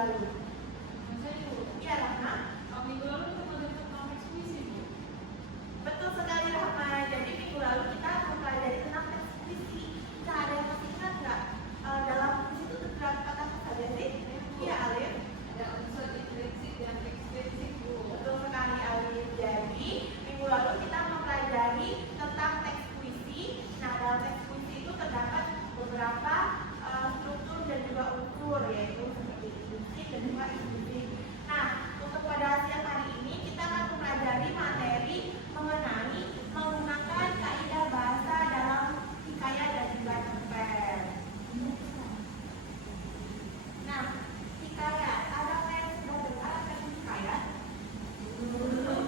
lalu? Iya, Rahma. Minggu lalu kita mengadakan tentang eksekusi, Bu. Betul sekali, Rahma. Jadi minggu lalu kita mempelajari tentang eksekusi. Nah, ada yang masih ingat nggak? Dalam kuis itu terdapat kata apa saja sih? Iya, Alif. Ada unsur intrinsik dan ekstrinsik, Bu. Betul sekali, Alif. Jadi minggu lalu kita mempelajari tentang teks puisi. Nah, dalam teks puisi itu terdapat beberapa struktur dan juga unsur, yaitu seperti intrinsik dan juga ekstrinsik. Nah, untuk pada siang hari ini kita akan mempelajari materi mengenai menggunakan kaidah bahasa dalam hikayat dan juga cerpen. Nah, hikayat, ada yang sudah dengar akan hikayat? Belum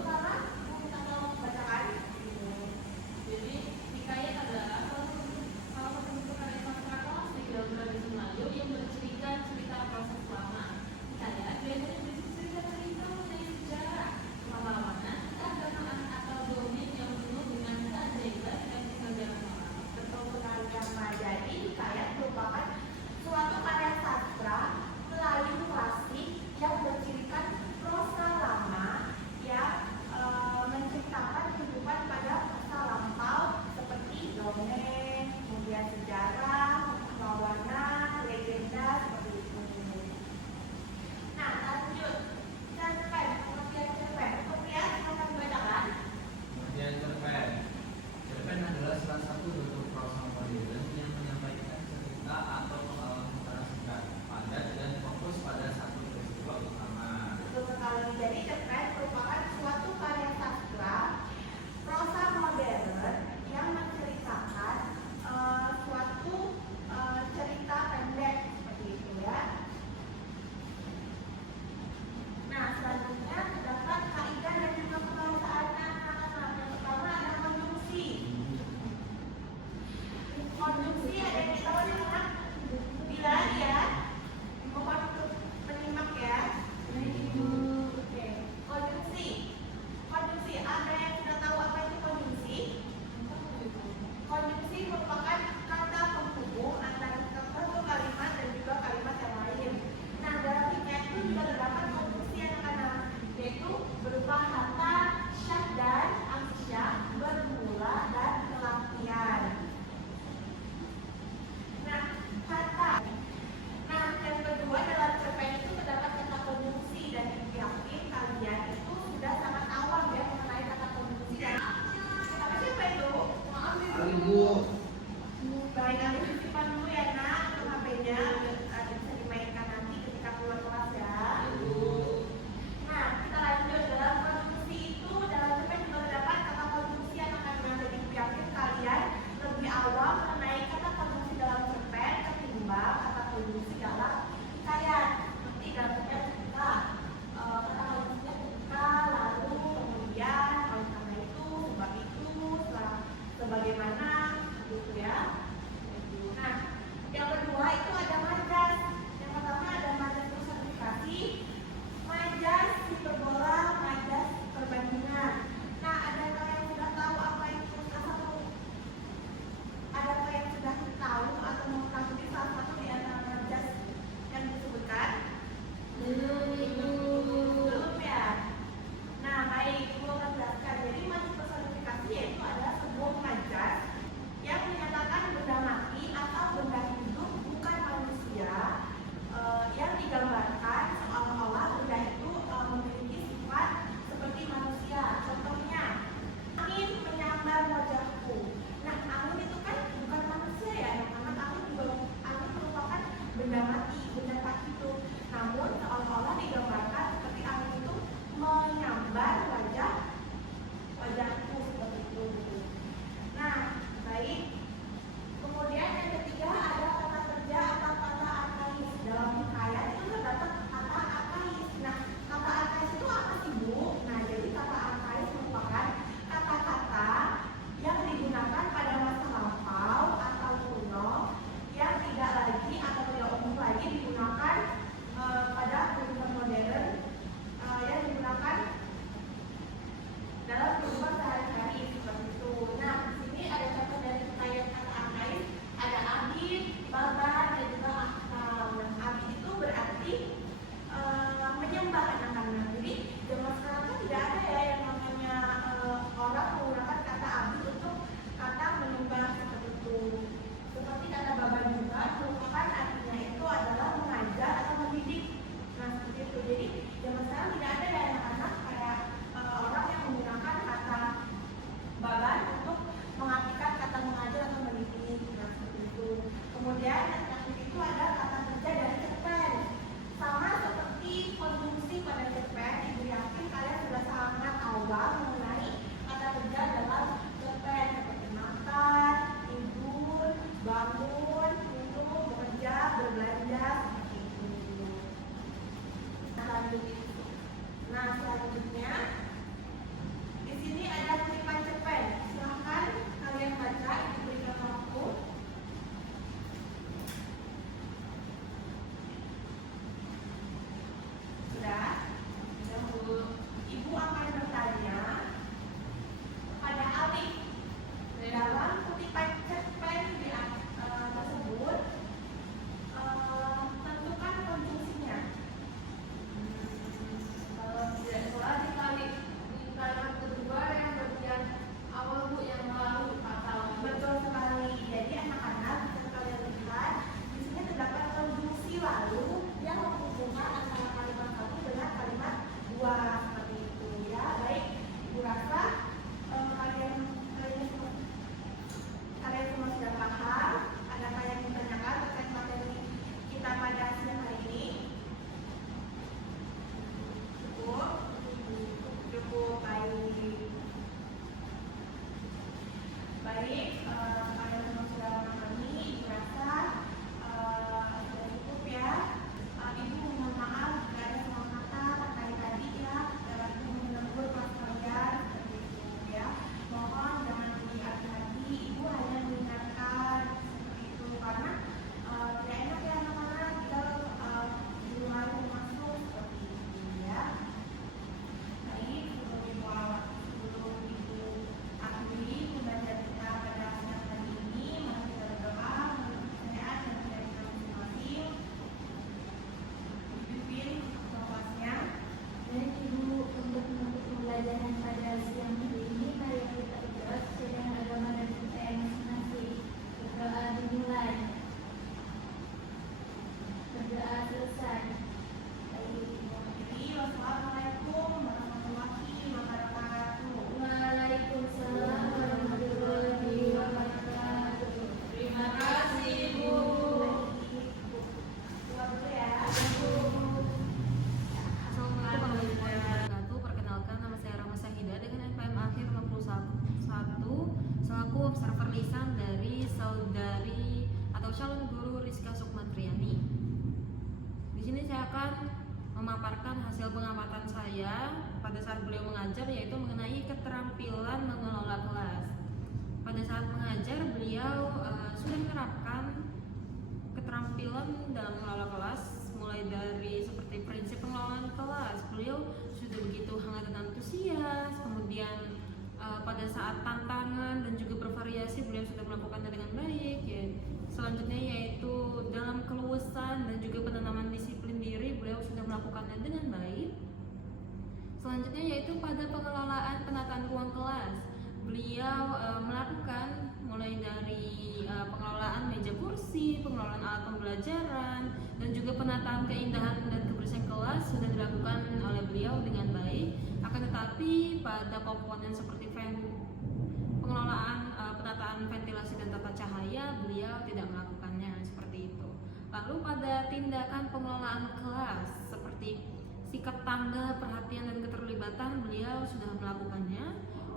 karena kita mau membacakan. Jadi hikayat adalah salah satu bentuk karya sastra klasik dalam tradisi Melayu yang bercerita cerita proses lama. Hikayat biasanya berisi cerita-cerita mengenai sejarah, pengalaman, keagamaan atau dongeng yang penuh dengan keajaiban dan keagamaan moral. Betul sekali, Rahma. Jadi hikayat merupakan suatu karya sastra Melayu klasik yang bercirikan prosa lama yang menceritakan kehidupan pada masa lampau seperti dongeng, kemudian sejarah, pewawanan, legenda seperti itu. Nah, lanjut cerpen, pengertian cerpen. Kemudian akan dibacakan. Kemudian cerpen. Cerpen adalah salah satu bentuk prosa modern yang menyampaikan cerita atau pengalaman secara singkat, padat dan fokus pada satu peristiwa utama. Betul sekali. Jadi cerpen merupakan suatu karya sastra prosa modern yang menceritakan suatu cerita pendek seperti itu ya. Nah, selanjutnya terdapat kaidah dan juga kebiasaan anak-anak. Yang pertama ada konjungsi. Konjungsi ada yang tahu nih anak? Bila ya, mohon untuk menyimak ya. Oke, konjungsi. Konjungsi, ada yang sudah tahu apa itu konjungsi? Konjungsi merupakan kata penghubung antara satu kalimat dan juga kalimat yang lain. Nah, dalam hikayat itu juga terdapat konjungsi anak-anak, yaitu berupa kata syah dan ansyah, bermula dan pelampian. Nah, kata. Nah, yang kedua dalam cerpen itu terdapat kata konjungsi dan yakin kalian itu sudah sangat awam ya mengenai kata konjungsi dan apa siapa itu? Maaf Ibu. Baik, nanti simpan dulu ya nak untuk HP-nya biar bisa dimainkan nanti ketika keluar kelas ya. Nah, kita lanjut dalam konjungsi itu dalam cerpen juga terdapat kata konjungsi anak-anak. Jadi yakin kalian lebih awam mengenai kata konjungsi dalam cerpen ketimbang kata konjungsi dalam hikayat. Seperti dalam cerpen ketika kata konjungsinya ketika, lalu, kemudian, oleh karena itu, sebab itu, sebagaimana, gitu ya. Nah, yang kedua itu ada majas. Yang pertama ada majas personifikasi, majas hiperbola, majas perbandingan. Nah, adakah yang sudah tahu apa itu salah satu? Adakah yang sudah tahu atau mengetahui salah satu di antara majas yang disebutkan? Belum ya. Nah, baik, Ibu akan jelaskan. Jadi majas personifikasi yaitu adalah sebuah majas yang menyatakan benda mati atau benda hidup bukan manusia yang digambarkan seolah-olah benda itu memiliki sifat seperti manusia. Contohnya, angin menyambar wajahku. Nah, angin itu kan bukan manusia ya, anak-anak. Angin merupakan benda mati, benda tak hidup. Namun seolah-olah digambarkan seperti angin itu menyambar wajahku seperti itu. Nah, baik. Kemudian yang ketiga ada kata kerja atau kata arkais. Dalam hikayat itu terdapat kata arkais. Nah, kata arkais itu apa sih, Bu? Nah, jadi kata arkais merupakan kata-kata yang digunakan pada masa lampau atau kuno yang tidak lagi atau tidak umum lagi digunakan pada itu. Jadi zaman sekarang tidak ada ya anak-anak kayak orang yang menggunakan kata baban untuk mengartikan kata mengajar atau mendidik. Nah, seperti itu. Kemudian yang itu ada kata kerja dari cerpen. Sama seperti konjungsi pada cerpen, Ibu yakin kalian sudah sangat awam mengenai kata kerja dalam cerpen seperti makan, tidur, bangun, minum, bekerja, berbelanja, seperti itu. Nah, selanjutnya di sini ada kutipan cerpen. Silahkan kalian baca, diberikan waktu. Sudah? Sudah, Bu. Ibu akan bertanya kepada Alif. Dalam kutipan cerpen tersebut, tentukan konjungsinya. Kalau tidak salah di kalimat kedua yang bagian awal Bu yang lalu kata Betul sekali. Jadi anak-anak bisa kalian lihat di sini terdapat konjungsi lalu yang menghubungkan antara kalimat satu dengan kalimat dua seperti itu ya. Baik, Ibu rasa kalian semua sudah paham. Adakah yang ditanyakan terkait materi kita pada siang hari ini? Cukup baik. Baik, kalian semua sudah memahami. Ibu rasa sudah cukup ya. Ibu mohon maaf jika ada salah kata terkait tadi ya. Dapat Ibu menegur kelas kalian seperti itu ya. Mohon jangan dihati-hati. Ibu hanya mengingatkan seperti itu karena tidak enak ya anak-anak jika guru lain masuk seperti itu ya. Baik, sebelum Ibu akhiri pembelajaran kita pada siang hari ini, mari kita berdoa menurut percayaan dan keyakinan masing-masing. Pimpin kelasnya. Dan Ibu, untuk menutup pembelajaran pada siang hari ini, mari kita berdoa sesuai dengan agama dan kepercayaan masing-masing. Berdoa dimulai. Berdoa selesai. Jadi, wassalamualaikum warahmatullahi wabarakatuh. Waalaikumsalam warahmatullahi wabarakatuh. Terima kasih Bu. Buat dulu ya. Assalamualaikum warahmatullahi wabarakatuh. Perkenalkan, nama saya Rahma Sahida dengan NPM akhir 61 selaku observer lisan dari saudari atau calon guru Rizka Sukmatriani. Di sini saya akan memaparkan hasil pengamatan saya pada saat beliau mengajar, yaitu mengenai keterampilan mengelola kelas. Pada saat mengajar, beliau sudah menerapkan keterampilan dalam mengelola kelas, mulai dari seperti prinsip pengelolaan kelas. Beliau sudah begitu hangat dan antusias. Kemudian pada saat tantangan dan juga bervariasi, beliau sudah melakukannya dengan baik ya. Selanjutnya yaitu dalam keluasan dan juga penanaman disiplin diri, beliau sudah melakukannya dengan baik. Selanjutnya yaitu pada pengelolaan penataan ruang kelas, beliau melakukan mulai dari pengelolaan meja kursi, pengelolaan alat pembelajaran, dan juga penataan keindahan dan kebersihan kelas sudah dilakukan oleh beliau dengan baik. Akan tetapi pada komponen seperti pengelolaan penataan ventilasi dan tata cahaya, beliau tidak melakukannya seperti itu. Lalu pada tindakan pengelolaan kelas seperti sikap tangga, perhatian dan keterlibatan, beliau sudah melakukannya.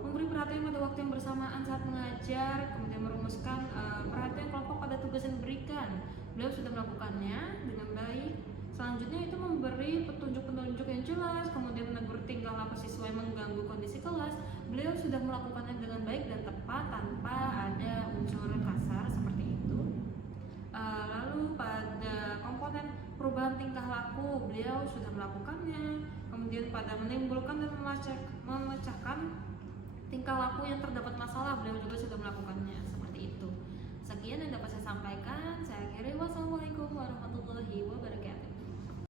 Memberi perhatian pada waktu yang bersamaan saat mengajar, kemudian merumuskan perhatian kelompok pada tugas yang diberikan, beliau sudah melakukannya dengan baik. Selanjutnya itu memberi petunjuk-petunjuk yang jelas, kemudian menegur tingkah laku siswa yang mengganggu kondisi kelas, beliau sudah melakukannya dengan baik dan tepat tanpa ada unsur kasar seperti itu. Lalu pada komponen perubahan tingkah laku, beliau sudah melakukannya. Kemudian pada menimbulkan dan memecahkan tingkah laku yang terdapat masalah, beliau juga sudah melakukannya seperti itu. Sekian yang dapat saya sampaikan.